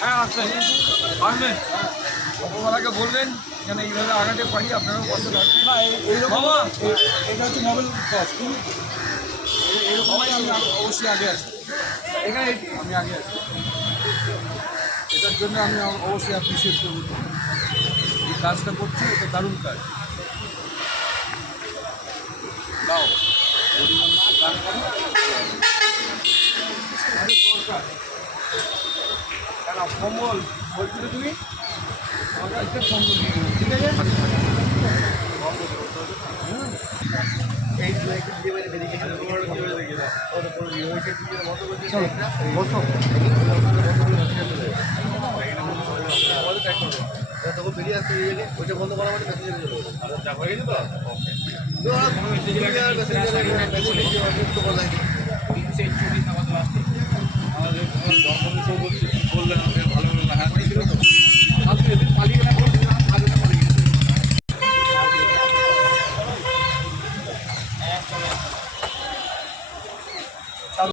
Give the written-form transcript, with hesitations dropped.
হ্যাঁ আসবেন আসবেন ওপরওয়ালাকে বলবেন যেন এইভাবে আগাতে পারি, আপনারাও পাশে থাকবেন। না এইরকম এটা হচ্ছে নোবেল কজ, এরকমই আমি অবশ্যই আগে আছি, এখানে আমি আগে আছি, এটার জন্য আমি অবশ্যই অ্যাপ্রিসিয়েট করব। এই কাজটা করছি, এটা দারুণ কাজ। দাও গরিব মানুষকে দান করো, দরকার কেন কম্বল বলছিল তুমি আমাকে একটা কম্বল নিয়ে গেলো, ঠিক আছে? তখন বেরিয়ে আসতে ওইটা বন্ধ করা মানে মেসেঞ্জারে চলে যাবে। যা হয়ে গেছে তো মেসেঞ্জারে